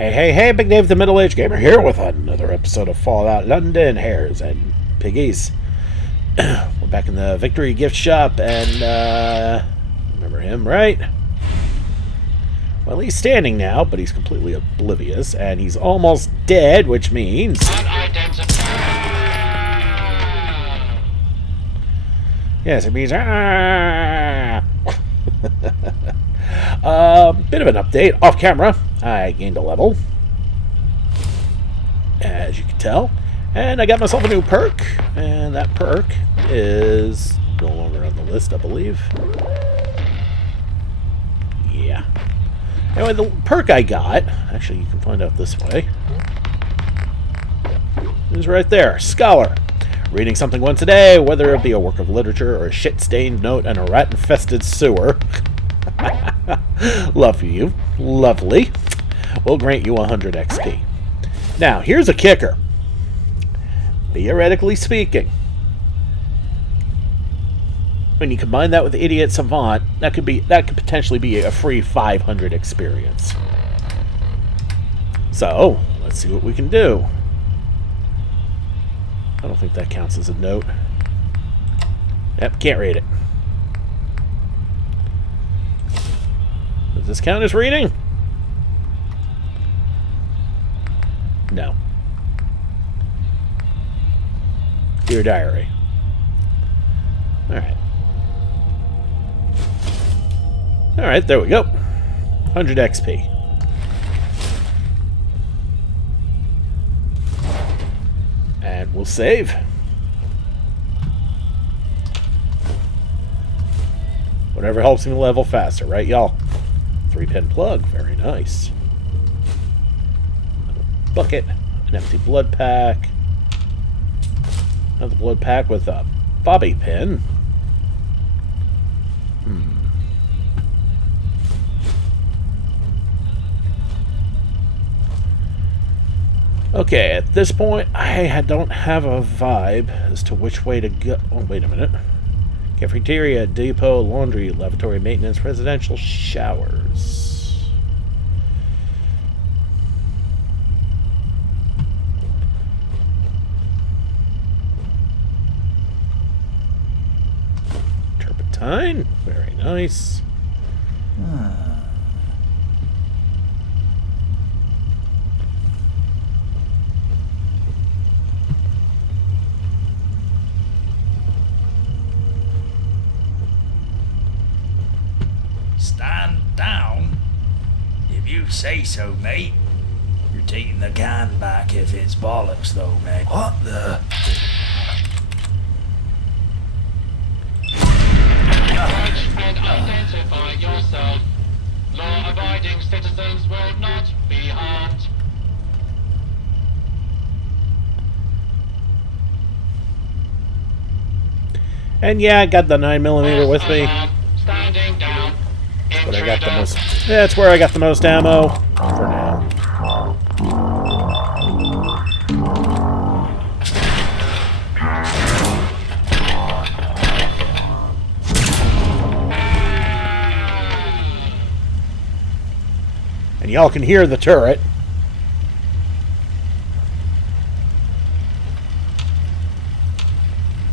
Hey, Big Dave the Middle-Aged Gamer here with another episode of Fallout London, Hares, and Piggies. We're back in the Victory Gift Shop, and, remember him, right? Well, he's standing now, but he's completely oblivious, and he's almost dead, which means... Yes, it means... Bit of an update. Off camera, I gained a level, as you can tell, and I got myself a new perk, and that perk is no longer on the list, I believe. Yeah. Anyway, the perk I got, actually you can find out this way, is right there. Scholar. Reading something once a day, whether it be a work of literature or a shit-stained note in a rat-infested sewer. Love you. Lovely. We'll grant you 100 XP. Now, here's a kicker. Theoretically speaking, when you combine that with Idiot Savant, that could potentially be a free 500 experience. So, let's see what we can do. I don't think that counts as a note. Yep, can't read it. Does this count as reading? No. Dear Diary. Alright. Alright, there we go. 100 XP. And we'll save. Whatever helps me level faster, right, y'all? 3-pin plug, very nice. Bucket, an empty blood pack. Another blood pack with a bobby pin. Okay, at this point, I don't have a vibe as to which way to go. Oh, wait a minute. Cafeteria, depot, laundry, lavatory, maintenance, residential, showers. Turpentine, very nice. Stand down? If you say so, mate. You're taking the can back if it's bollocks, though, mate. What the? Judge and identify yourself. Law-abiding citizens will not be harmed. And yeah, I got the 9mm with me. Standing down. But I got the most. That's where I got the most ammo for now. And y'all can hear the turret.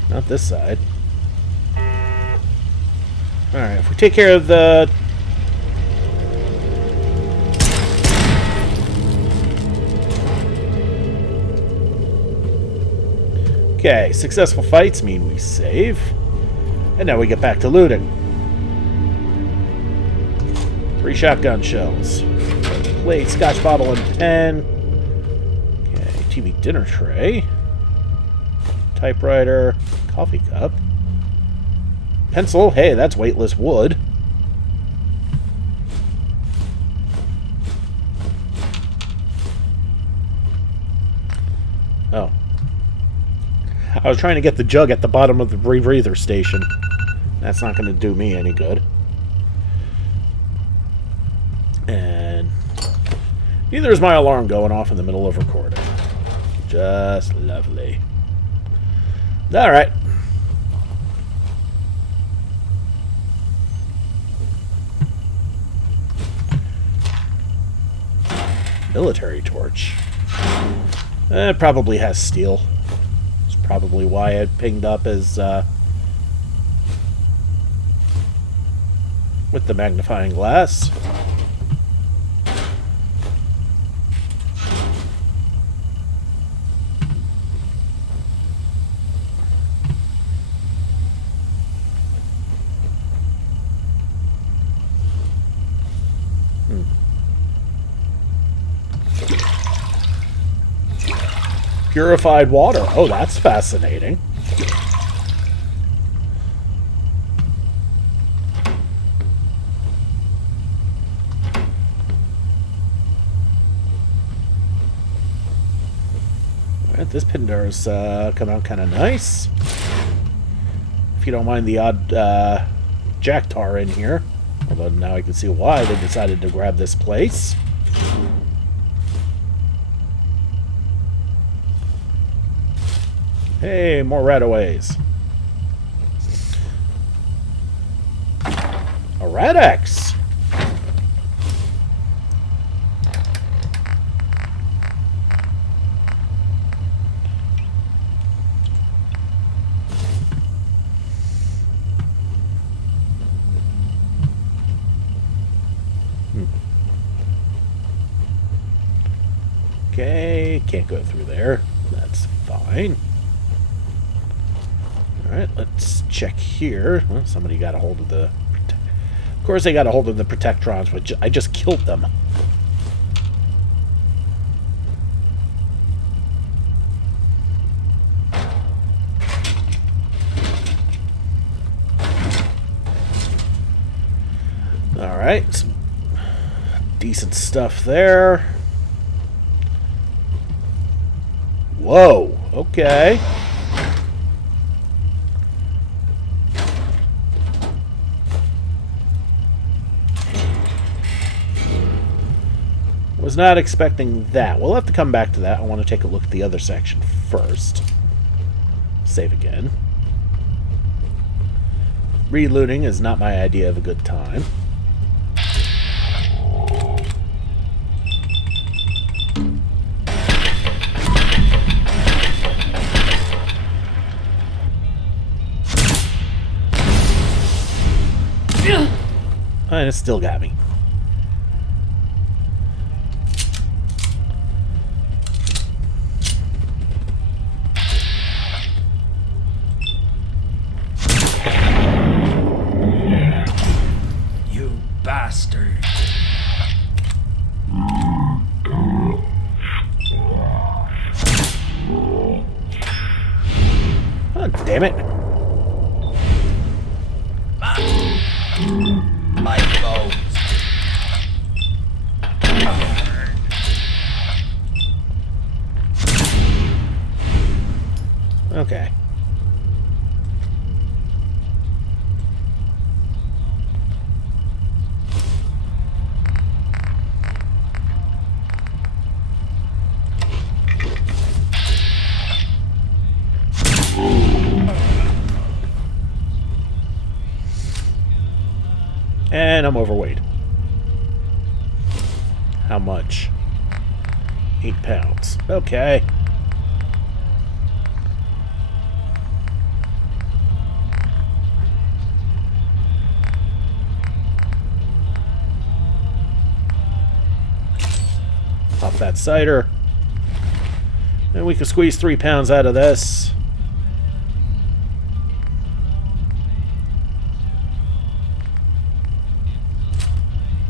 Not this side. Alright, if we take care of the... Okay, successful fights mean we save. And now we get back to looting. 3 shotgun shells. Plate, scotch bottle, and pen. Okay, TV dinner tray. Typewriter. Coffee cup. Pencil. Hey, that's weightless wood. Oh. I was trying to get the jug at the bottom of the rebreather station. That's not going to do me any good. And neither is my alarm going off in the middle of recording. Just lovely. Alright. Military torch. It probably has steel. It's probably why it pinged up as with the magnifying glass. Purified water. Oh, that's fascinating. Alright, this Pindar's come out kind of nice. If you don't mind the odd jack tar in here. Although now I can see why they decided to grab this place. Hey, more rataways. A Rad-X. Okay, can't go through there. That's fine. Alright, let's check here. Well, somebody got a hold of the... Of course they got a hold of the Protectrons, but I just killed them. Alright, some decent stuff there. Whoa, okay. Was not expecting that. We'll have to come back to that. I want to take a look at the other section first. Save again. Relooting is not my idea of a good time. And it still got me. You bastard. Oh, damn it. My bones. Okay. And I'm overweight. How much? 8 pounds. Okay. Pop that cider. And we can squeeze 3 pounds out of this.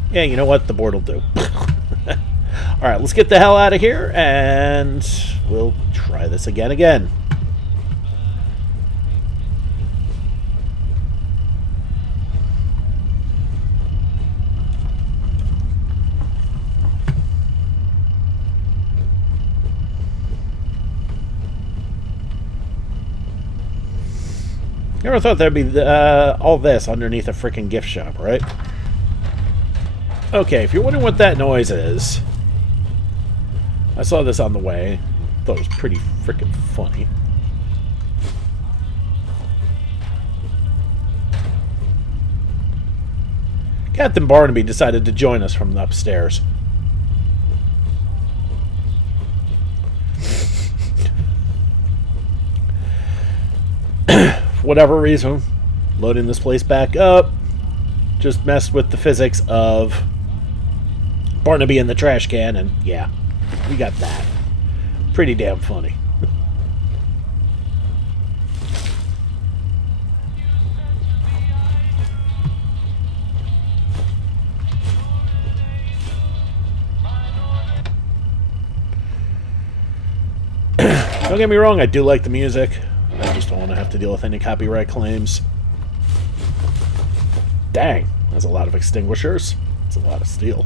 Yeah, you know what? The board will do. Alright, let's get the hell out of here, and we'll try this again. Never thought there'd be all this underneath a freaking gift shop, right? Okay, if you're wondering what that noise is, I saw this on the way. Thought it was pretty freaking funny. Captain Barnaby decided to join us from upstairs. whatever reason, loading this place back up just messed with the physics of Barnaby in the trash can, and yeah, we got that. Pretty damn funny. Don't get me wrong, I do like the music. I just don't want to have to deal with any copyright claims. Dang, that's a lot of extinguishers. That's a lot of steel.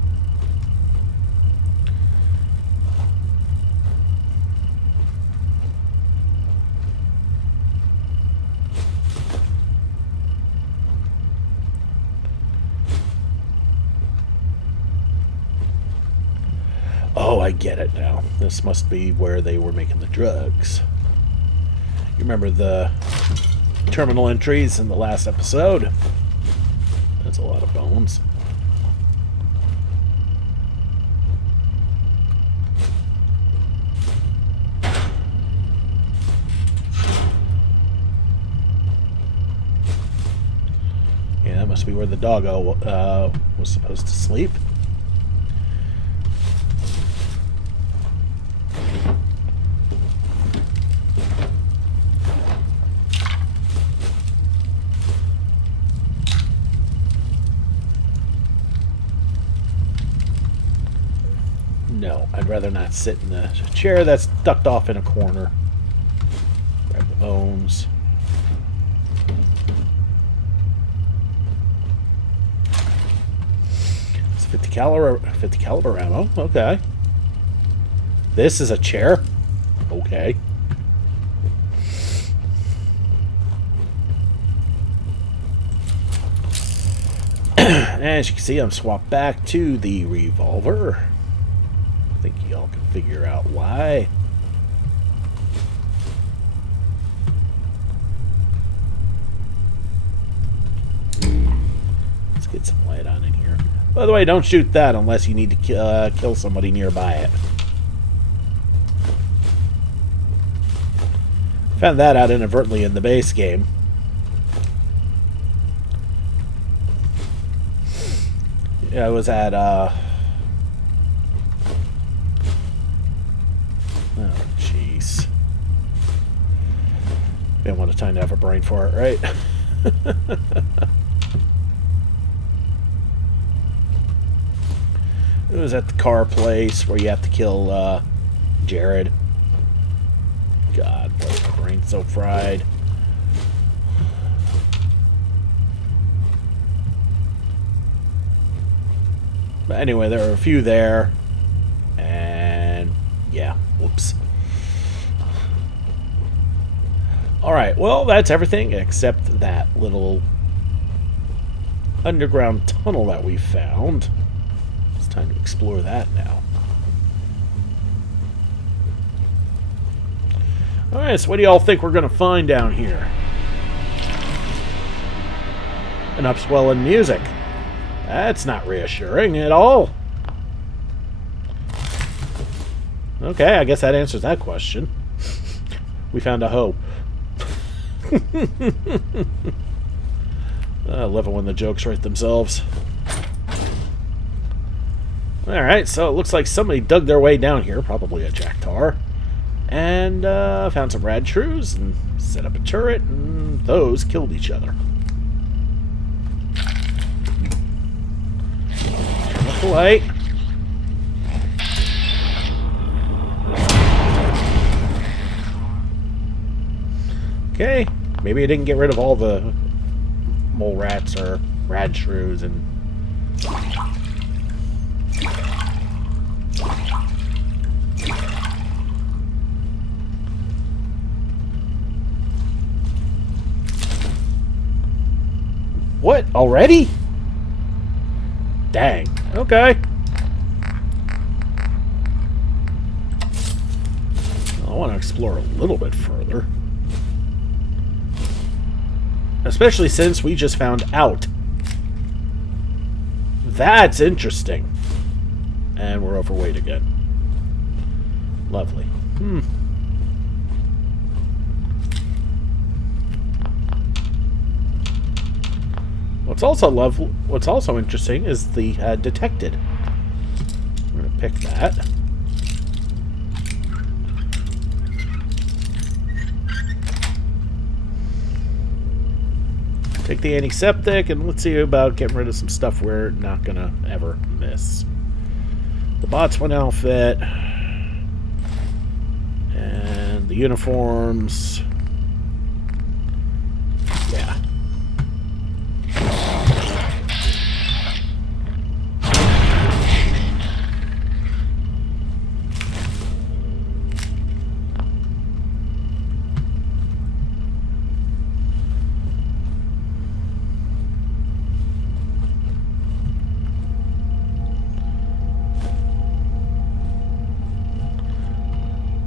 Oh, I get it now. This must be where they were making the drugs. You remember the terminal entries in the last episode? That's a lot of bones. Yeah, that must be where the doggo was supposed to sleep. No, I'd rather not sit in the chair that's ducked off in a corner. Grab the bones. It's 50 caliber ammo. Okay. This is a chair. Okay. As you can see, I'm swapped back to the revolver. I think y'all can figure out why. Let's get some light on in here. By the way, don't shoot that unless you need to kill somebody nearby it. Found that out inadvertently in the base game. Yeah, I was at oh, jeez. Didn't want a time to have a brain for it, right? It was at the car place where you have to kill Jared. God, why is my brain so fried? But anyway, there were a few there. And yeah, whoops. Alright, well, that's everything except that little underground tunnel that we found. It's time to explore that now. Alright, so what do y'all think we're going to find down here? An upswell in music. That's not reassuring at all. Okay, I guess that answers that question. We found a hoe. I love it when the jokes write themselves. Alright, so it looks like somebody dug their way down here, probably a jacktar, and found some rad shrews and set up a turret, and those killed each other. Turn off the light. Okay, maybe I didn't get rid of all the mole rats or rad shrews and... What? Already? Dang. Okay. I want to explore a little bit further. Especially since we just found out. That's interesting. And we're overweight again. Lovely. What's also interesting is the detected. I'm going to pick that. Take the antiseptic, and let's see about getting rid of some stuff we're not going to ever miss. The botsman outfit. And the uniforms. Yeah.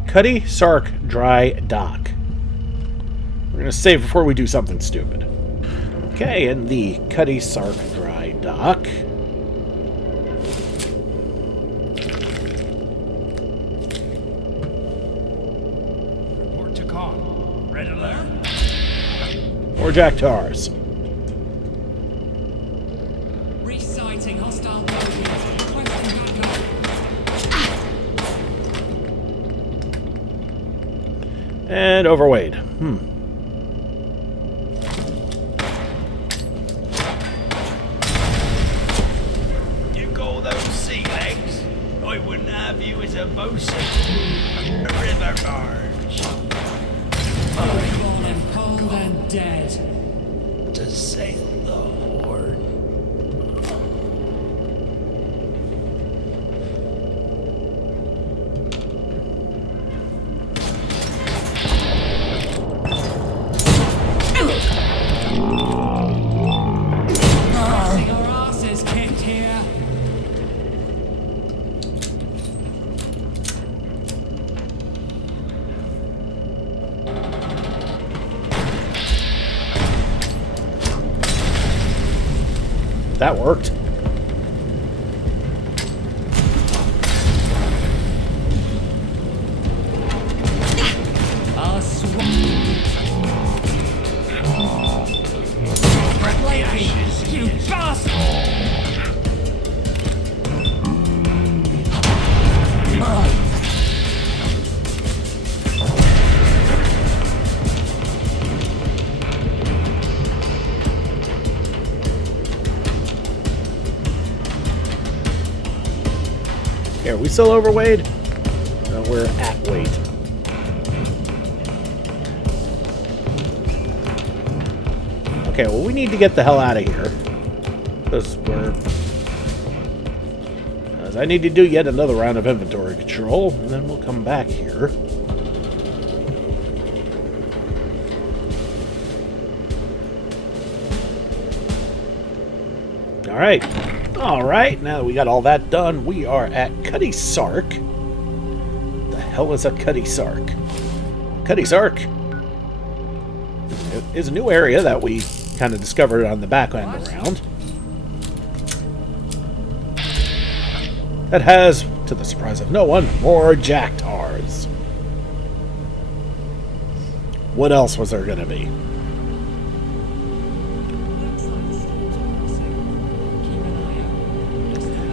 Cutty, Sark, dry dock. We're going to save before we do something stupid. Okay, and the Cutty, Sark, dry dock. Report to con. Red alert. Or Jack Tars. Reciting hostile targets. Requesting backup. And overweight. You call those sea legs? I wouldn't have you as a bosun. A river barge. I call them cold and dead. To sail the Horn. Your ass is kicked here. That worked. I'll swap. You bastard! Okay, are we still overweight? No, we're at weight. Okay, well, we need to get the hell out of here. Because I need to do yet another round of inventory control, and then we'll come back here. Alright, now that we got all that done, we are at Cutty Sark. The hell is a Cutty Sark? Cutty Sark is a new area that we kind of discovered on the back end around. That has, to the surprise of no one, more Jack Tars. What else was there going to be?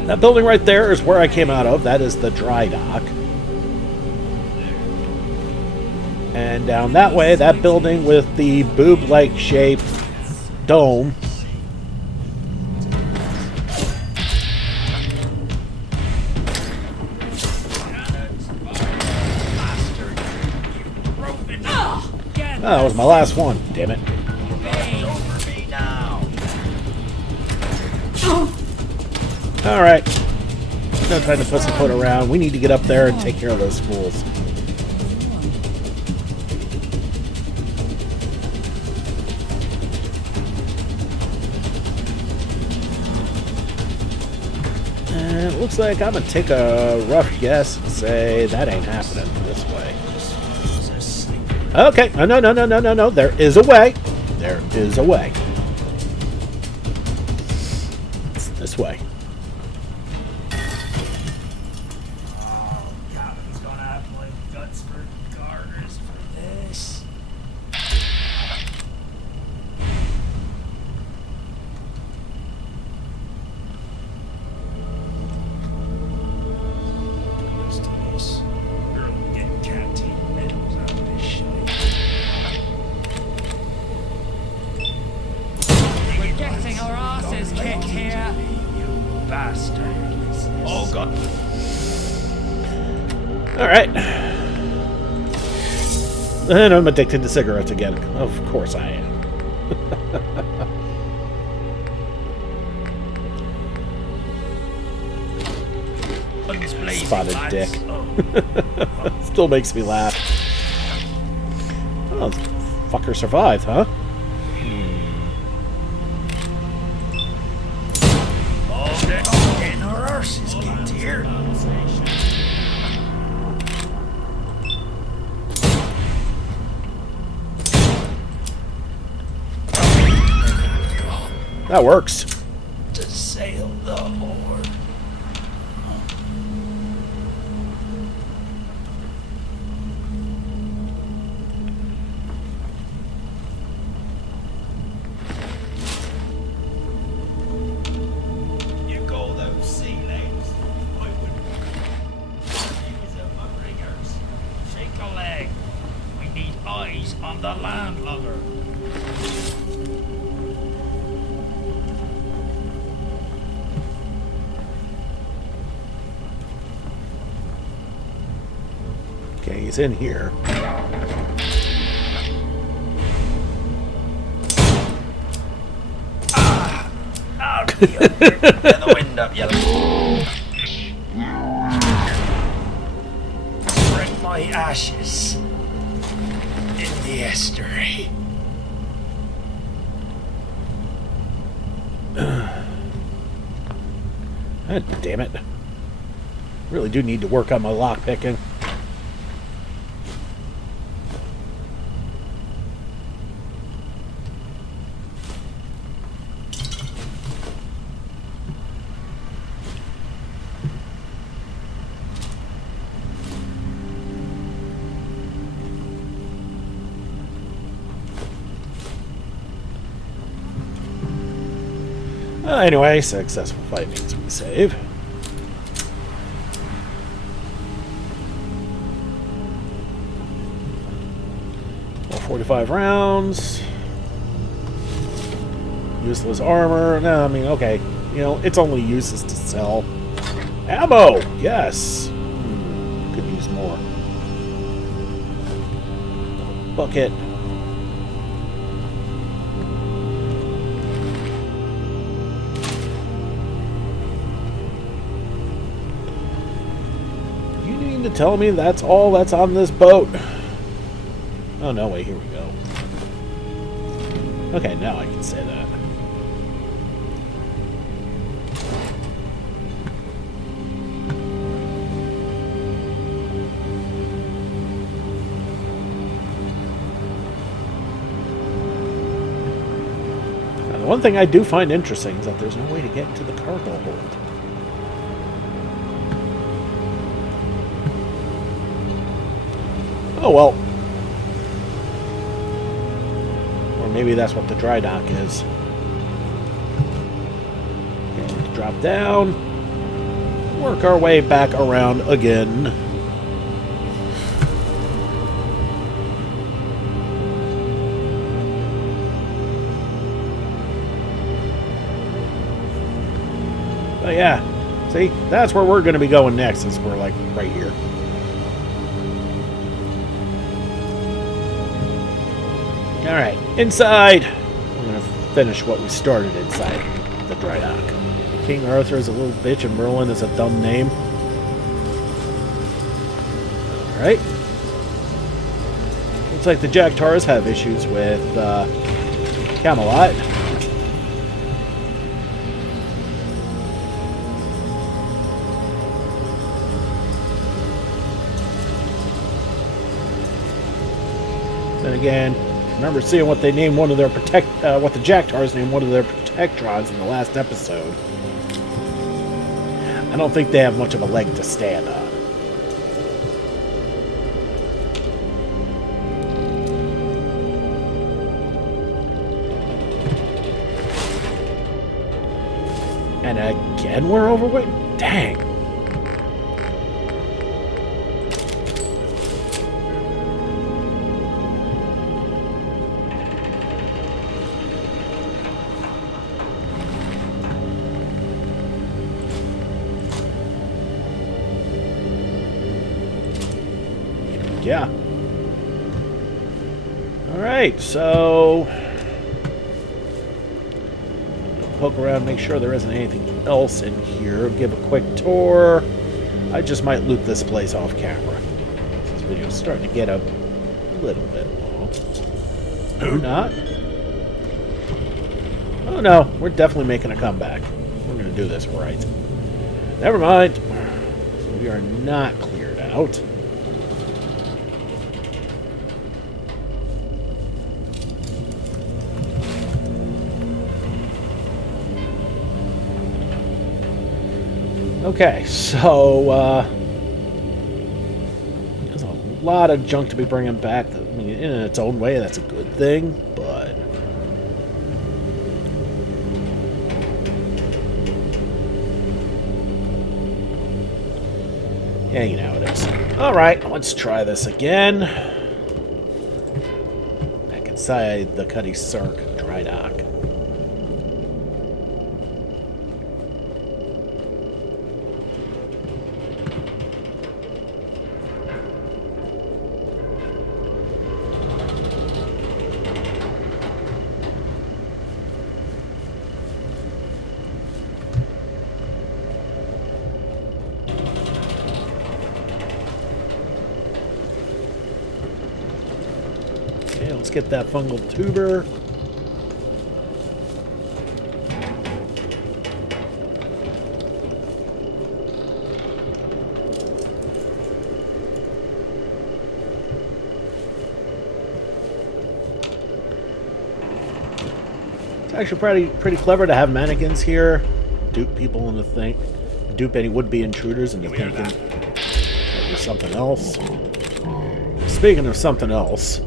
That building right there is where I came out of. That is the dry dock. And down that way, that building with the boob-like shaped dome. Oh, that was my last one. Damn it. Alright. No time to pussyfoot around. We need to get up there and take care of those fools. And it looks like I'm going to take a rough guess and say that ain't happening this way. Okay. No. There is a way. There is a way. It's this way. Alright. And I'm addicted to cigarettes again. Of course I am. Guns blazing, Spotted lads. dick. Oh. Still makes me laugh. Oh, this fucker survived, huh? Oh, they're all getting our arses kicked here. That works. To sail the Lord. You call those sea legs? I wouldn't. Use them for ringers. Shake a leg. We need eyes on the landlugger. Okay, he's in here. Out of here. Get the wind up, you. Bring my ashes in the estuary. God damn it. Really do need to work on my lockpicking. Anyway, successful fight means we save. Well, 45 rounds. Useless armor. No, I mean, okay. You know, it's only useless to sell. Ammo! Yes! Could use more. Bucket. To tell me that's all that's on this boat. Oh no, wait, here we go. Okay, now I can say that. Now, the one thing I do find interesting is that there's no way to get into the cargo hold. Oh well. Or maybe that's what the dry dock is. Okay, let's drop down. Work our way back around again. But yeah, see, that's where we're going to be going next, since we're like right here. Alright, inside! We're going to finish what we started inside the dry dock. King Arthur is a little bitch and Merlin is a dumb name. Alright. Looks like the Jack Tars have issues with Camelot. Then again, I remember seeing what they named one of their what the Jack Tars named one of their Protectrons in the last episode. I don't think they have much of a leg to stand on. And again, we're overweight? Dang. Yeah. Alright, so... poke around, make sure there isn't anything else in here. Give a quick tour. I just might loot this place off camera. This video's starting to get a little bit long. Or not. Oh no, we're definitely making a comeback. We're going to do this right. Never mind. We are not cleared out. Okay, so, there's a lot of junk to be bringing back. I mean, in its own way, that's a good thing, but... yeah, you know how it is. Alright, let's try this again. Back inside the Cutty Sark dry dock. Let's get that fungal tuber. It's actually pretty clever to have mannequins here. Dupe people into think. Dupe any would-be intruders into thinking that there's something else. Speaking of something else.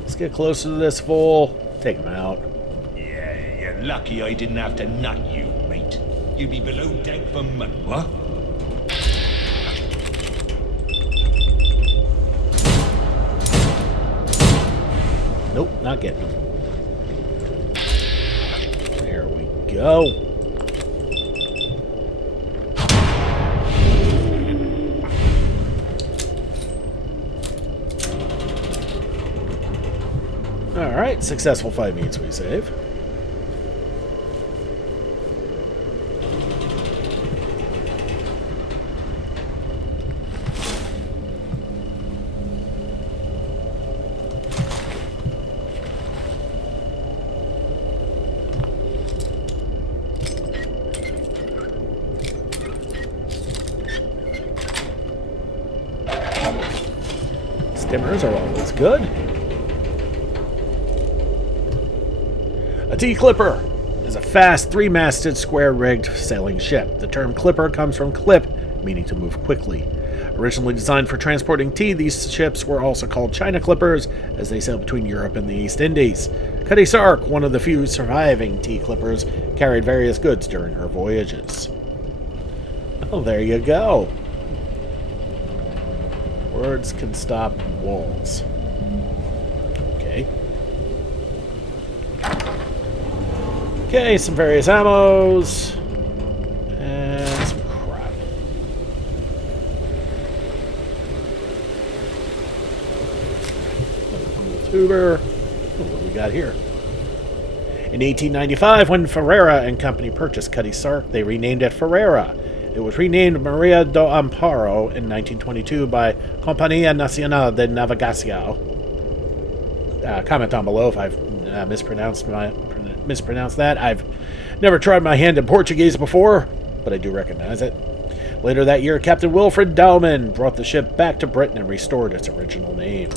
Let's get closer to this fool. Take him out. Yeah, you're lucky I didn't have to nut you, mate. You'd be below deck for months. What? Nope, not getting him. There we go. Alright, successful fight means we save. Stimmers are always good. A T-Clipper is a fast, three-masted, square-rigged sailing ship. The term clipper comes from clip, meaning to move quickly. Originally designed for transporting tea, these ships were also called China Clippers, as they sailed between Europe and the East Indies. Cutty Sark, one of the few surviving T-Clippers, carried various goods during her voyages. Oh, there you go. Words can stop walls. Okay. Okay, some various ammos. And some crap. Another tuber. Oh, what do we got here? In 1895, when Ferreira and Company purchased Cutty Sark, they renamed it Ferreira. It was renamed Maria do Amparo in 1922 by Compañía Nacional de Navegación. Comment down below if I've mispronounced that. I've never tried my hand in Portuguese before, but I do recognize it. Later that year, Captain Wilfred Dowman brought the ship back to Britain and restored its original name.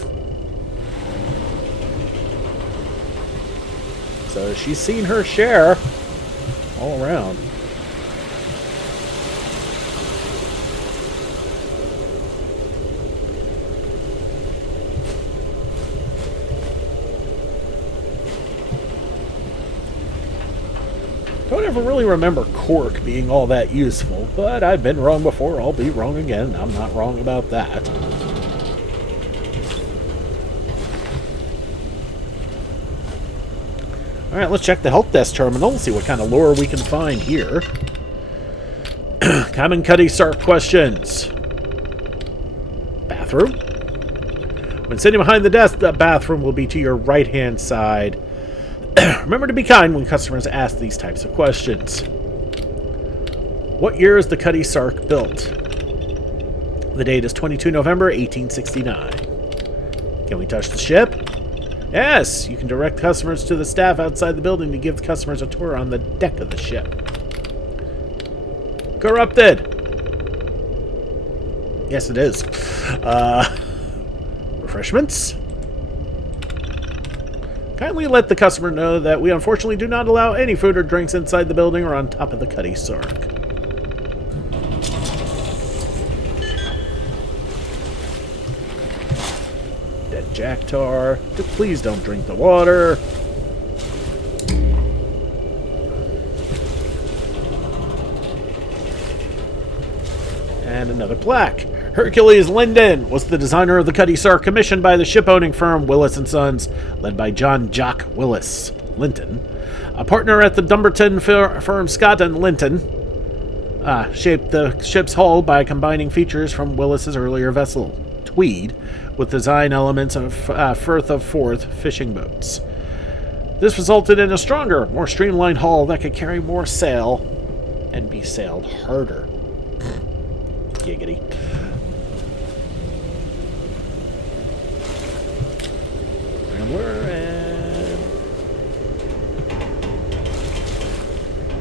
So she's seen her share all around. Don't ever really remember cork being all that useful, but I've been wrong before, I'll be wrong again. I'm not wrong about that. Alright, let's check the help desk terminal, see what kind of lore we can find here. Common Cutty Sark questions. bathroom. When sitting behind the desk, the bathroom will be to your right-hand side. Remember to be kind when customers ask these types of questions. What year is the Cutty Sark built? The date is 22 November 1869. Can we touch the ship? Yes, you can direct customers to the staff outside the building to give the customers a tour on the deck of the ship. Corrupted! Yes, it is. Refreshments? Kindly let the customer know that we unfortunately do not allow any food or drinks inside the building or on top of the Cutty Sark. Dead Jacktar. Please don't drink the water. And another plaque. Hercules Linden was the designer of the Cutty Sark, commissioned by the ship-owning firm Willis & Sons, led by John Jock Willis Linton. A partner at the Dumbarton firm Scott & Linton shaped the ship's hull by combining features from Willis's earlier vessel, Tweed, with design elements of Firth of Forth fishing boats. This resulted in a stronger, more streamlined hull that could carry more sail and be sailed harder. Giggity. And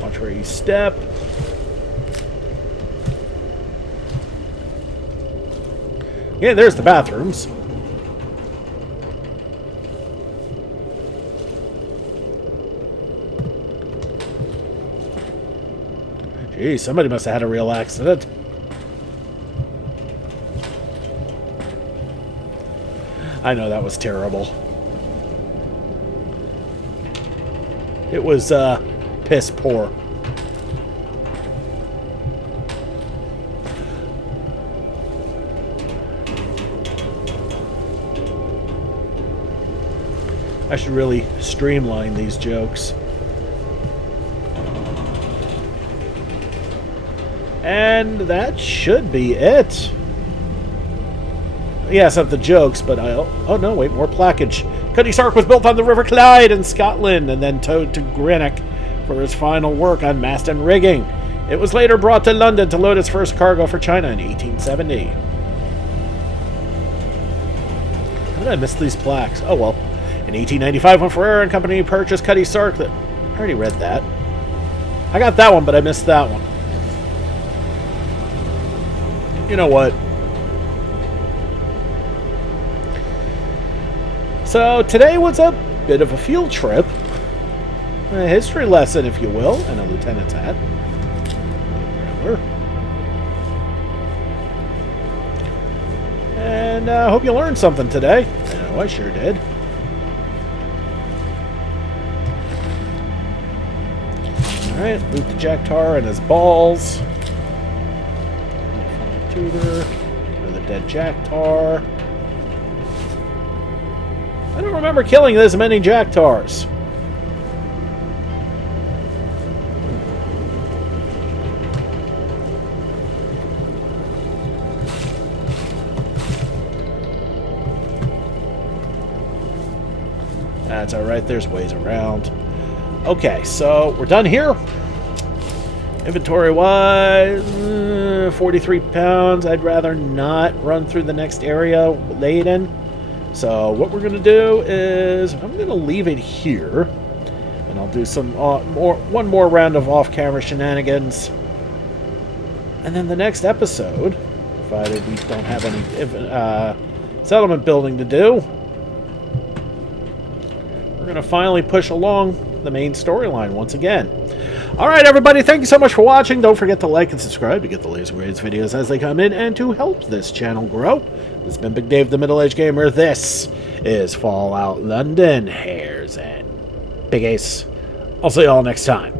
watch where you step. Yeah, there's the bathrooms. Geez, somebody must have had a real accident. I know that was terrible. It was, piss poor. I should really streamline these jokes. And that should be it. Yes, of the jokes, but oh no, wait, more plaquage. Cutty Sark was built on the River Clyde in Scotland and then towed to Greenock for his final work on mast and rigging. It was later brought to London to load its first cargo for China in 1870. How did I miss these plaques? Oh well. In 1895, when Ferrer and Company purchased Cutty Sark, I already read that. I got that one, but I missed that one. You know what? So today was a bit of a field trip, a history lesson, if you will, and a lieutenant's hat. And I hope you learned something today. I know I sure did. Alright, loot the Jacktar and his balls. Tutor. The dead Jacktar. I don't remember killing this many Jacktars. That's alright, there's ways around. Okay, so we're done here. Inventory-wise, 43 pounds. I'd rather not run through the next area laden. So what we're going to do is I'm going to leave it here, and I'll do some one more round of off-camera shenanigans. And then the next episode, provided we don't have any settlement building to do, we're going to finally push along the main storyline once again. Alright everybody, thank you so much for watching. Don't forget to like and subscribe to get the latest grades videos as they come in and to help this channel grow. This has been Big Dave the Middle-Aged Gamer. This is Fallout London, Hares and Piggies. I'll see you all next time.